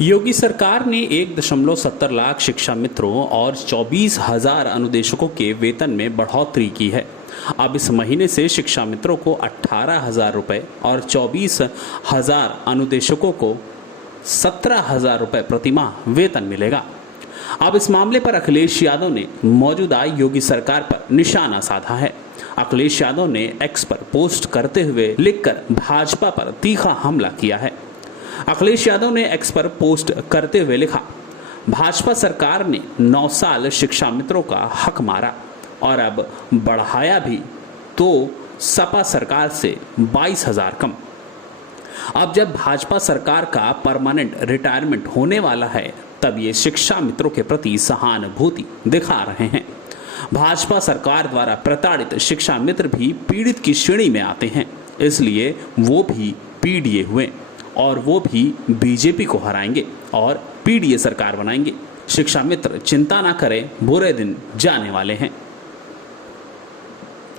योगी सरकार ने 1.70 लाख शिक्षा मित्रों और 24,000 अनुदेशकों के वेतन में बढ़ोतरी की है। अब इस महीने से शिक्षा मित्रों को 18,000 रुपये और 24,000 अनुदेशकों को 17,000 रुपये प्रतिमाह वेतन मिलेगा। अब इस मामले पर अखिलेश यादव ने मौजूदा योगी सरकार पर निशाना साधा है। अखिलेश यादव ने एक्स पर पोस्ट करते हुए लिखकर भाजपा पर तीखा हमला किया है। अखिलेश यादव ने एक्स पर पोस्ट करते हुए लिखा, भाजपा सरकार ने 9 साल शिक्षा मित्रों का हक मारा और अब बढ़ाया भी तो सपा सरकार से 22,000 कम। अब जब भाजपा सरकार का परमानेंट रिटायरमेंट होने वाला है तब ये शिक्षा मित्रों के प्रति सहानुभूति दिखा रहे हैं। भाजपा सरकार द्वारा प्रताड़ित शिक्षा मित्र भी पीड़ित की श्रेणी में आते हैं, इसलिए वो भी पीडीए हुए और वो भी बीजेपी को हराएंगे और पीडीए सरकार बनाएंगे। शिक्षा मित्र चिंता ना करें, बुरे दिन जाने वाले हैं।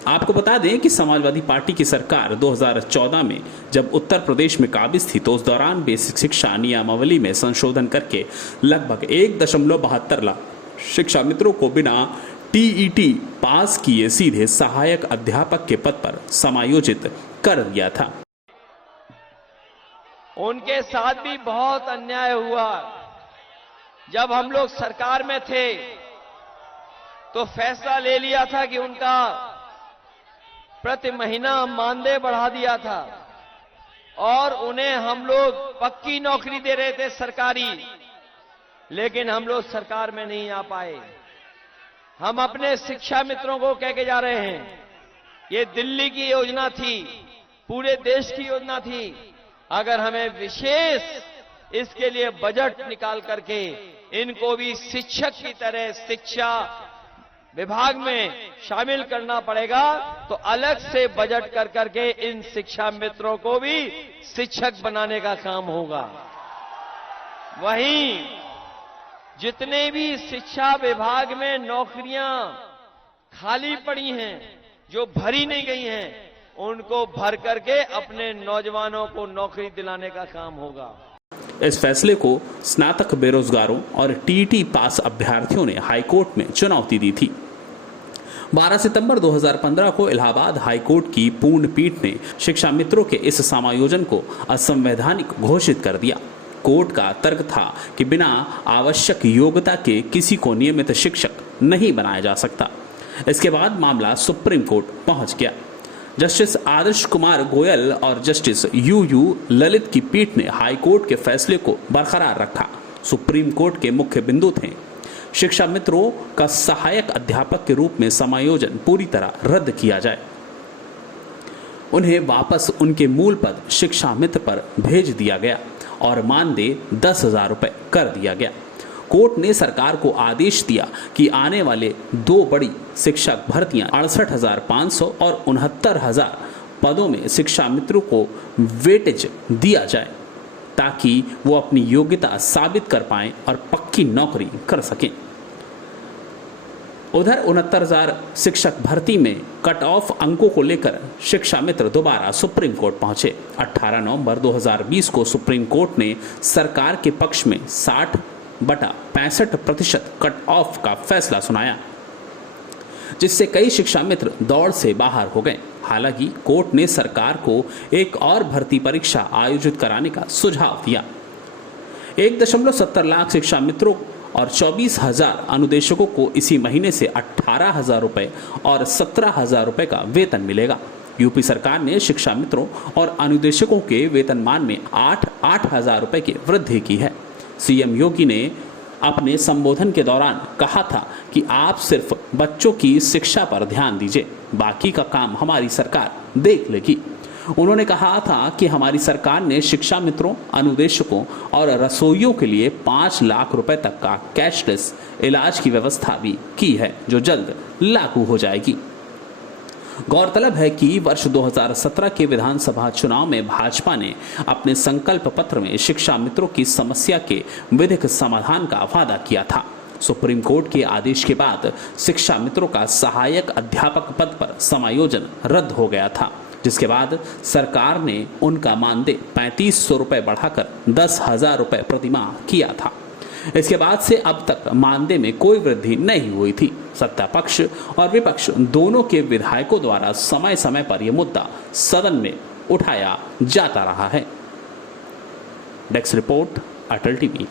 आपको बता दें कि समाजवादी पार्टी की सरकार 2014 में जब उत्तर प्रदेश में काबिज थी तो उस दौरान बेसिक शिक्षा नियमावली में संशोधन करके लगभग 1.72 लाख शिक्षा मित्रों को बिना टीईटी पास किए सीधे सहायक अध्यापक के पद पर समायोजित कर दिया था। उनके साथ भी बहुत अन्याय हुआ। जब हम लोग सरकार में थे तो फैसला ले लिया था कि उनका प्रति महीना मानदेय बढ़ा दिया था और उन्हें हम लोग पक्की नौकरी दे रहे थे सरकारी, लेकिन हम लोग सरकार में नहीं आ पाए। हम अपने शिक्षा मित्रों को कह के जा रहे हैं, ये दिल्ली की योजना थी, पूरे देश की योजना थी। अगर हमें विशेष इसके लिए बजट निकाल करके इनको भी शिक्षक की तरह शिक्षा विभाग में शामिल करना पड़ेगा तो अलग से बजट कर करके इन शिक्षा मित्रों को भी शिक्षक बनाने का काम होगा। वहीं जितने भी शिक्षा विभाग में नौकरियां खाली पड़ी हैं, जो भरी नहीं गई हैं, उनको भर करके अपने नौजवानों को नौकरी दिलाने का काम होगा। इस फैसले को स्नातक बेरोजगारों और टीईटी पास अभ्यर्थियों ने हाईकोर्ट में चुनौती दी थी। 12 सितंबर 2015 को इलाहाबाद हाईकोर्ट की पूर्ण पीठ ने शिक्षा मित्रों के इस समायोजन को असंवैधानिक घोषित कर दिया। कोर्ट का तर्क था कि बिना आवश्यक योग्यता के किसी को नियमित शिक्षक नहीं बनाया जा सकता। इसके बाद मामला सुप्रीम कोर्ट पहुंच गया। जस्टिस आदर्श कुमार गोयल और जस्टिस यूयू ललित की पीठ ने हाईकोर्ट के फैसले को बरकरार रखा। सुप्रीम कोर्ट के मुख्य बिंदु थे, शिक्षा मित्रों का सहायक अध्यापक के रूप में समायोजन पूरी तरह रद्द किया जाए, उन्हें वापस उनके मूल पद शिक्षा मित्र पर भेज दिया गया और मानदेय 10,000 रुपये कर दिया गया। कोर्ट ने सरकार को आदेश दिया कि आने वाले 2 बड़ी शिक्षक भर्तियां 68,500 और 69,000 पदों में शिक्षा मित्रों को वेटेज दिया जाए ताकि वो अपनी योग्यता साबित कर पाएं और पक्की नौकरी कर सकें। उधर 69,000 शिक्षक भर्ती में कट ऑफ अंकों को लेकर शिक्षा मित्र दोबारा सुप्रीम कोर्ट पहुंचे। 18 नवंबर 2020 को सुप्रीम कोर्ट ने सरकार के पक्ष में 60/65% कट ऑफ का फैसला सुनाया, जिससे कई शिक्षा मित्र दौड़ से बाहर हो गए। हालांकि कोर्ट ने सरकार को एक और भर्ती परीक्षा आयोजित कराने का सुझाव दिया। 1.70 लाख शिक्षा मित्रों और 24,000 अनुदेशकों को इसी महीने से 18,000 रुपये और 17,000 रुपये का वेतन मिलेगा। यूपी सरकार ने शिक्षा मित्रों और अनुदेशकों के वेतनमान में 8,000 रुपये की वृद्धि की है। सीएम योगी ने अपने संबोधन के दौरान कहा था कि आप सिर्फ बच्चों की शिक्षा पर ध्यान दीजिए, बाकी का काम हमारी सरकार देख लेगी। उन्होंने कहा था कि हमारी सरकार ने शिक्षा मित्रों, अनुदेशकों और रसोइयों के लिए 5 लाख रुपए तक का कैशलेस इलाज की व्यवस्था भी की है, जो जल्द लागू हो जाएगी। गौरतलब है कि वर्ष 2017 के विधानसभा चुनाव में भाजपा ने अपने संकल्प पत्र में शिक्षा मित्रों की समस्या के विधिक समाधान का वादा किया था। सुप्रीम कोर्ट के आदेश के बाद शिक्षा मित्रों का सहायक अध्यापक पद पर समायोजन रद्द हो गया था। जिसके बाद सरकार ने उनका मानदेय 3500 रुपये बढ़ाकर 10,000 रुपये प्रतिमाह किया था। इसके बाद से अब तक मानदेय में कोई वृद्धि नहीं हुई थी। सत्ता पक्ष और विपक्ष दोनों के विधायकों द्वारा समय समय पर यह मुद्दा सदन में उठाया जाता रहा है। डेस्क रिपोर्ट, अटल टीवी।